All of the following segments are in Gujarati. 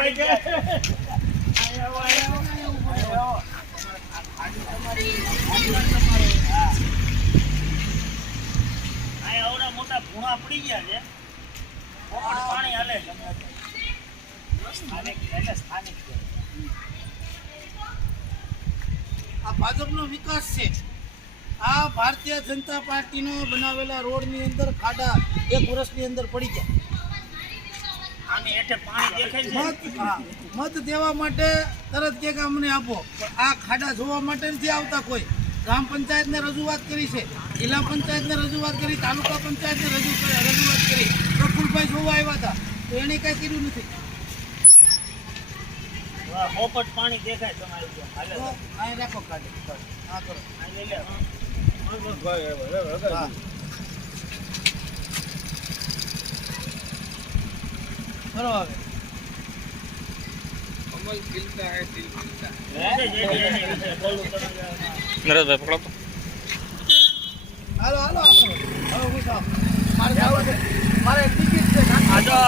ભાઈ કે આવડા મોટા ભૂણા પડી ગયા છે પાણી હાલે સ્થાનિક આ ભાજપનો વિકાસ છે આ ભારતીય જનતા પાર્ટીનો બનાવેલા રોડની અંદર ખાડા 1 વર્ષની અંદર પડી ગયા આની હેઠે પાણી દેખાય છે મત દેવા માટે તરત કે અમને આપો આ ખાડા જોવા માટે નથી આવતા કોઈ ગ્રામ પંચાયતને રજૂઆત કરી છે જિલ્લા પંચાયતને રજૂઆત કરી તાલુકા પંચાયતને રજૂઆત કરી પ્રફુલભાઈ જોવા આવ્યા હતા તો એને કઈ કર્યું નથી પોપટ પાણી દેખાય તમારી તો હાલે તો અહીં રાખો ખાડે હા કરો અહીં લઈ લે કરો હવે નરેશભાઈ પકડો તો. હાલો હાલો હવે હું સાહેબ મારે જવું છે મારે ટિકિટ છે આ તો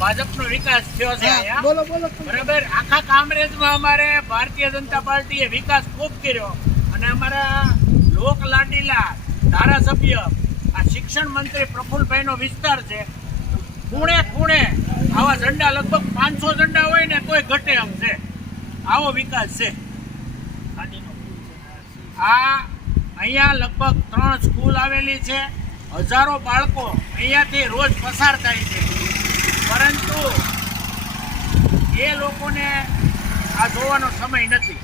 ભાજપનો વિકાસ થયો છે અહીંયા. બોલો બોલો બરાબર આખા કામરેજમાં અમારે ભારતીય જનતા પાર્ટીએ વિકાસ ખૂબ કર્યો અને અમારા લોક લાડીલા ધારાસભ્ય આ શિક્ષણ મંત્રી પ્રફુલભાઈનો વિસ્તાર છે ખૂણે ખૂણે આવા ઝંડા લગભગ 500 ઝંડા હોય ને તોય ઘટે એમ છે આવો વિકાસ છે. આ અહીંયા લગભગ 3 સ્કૂલ આવેલી છે હજારો બાળકો અહીંયાથી રોજ પસાર થાય છે પરંતુ એ લોકોને આ જોવાનો સમય નથી.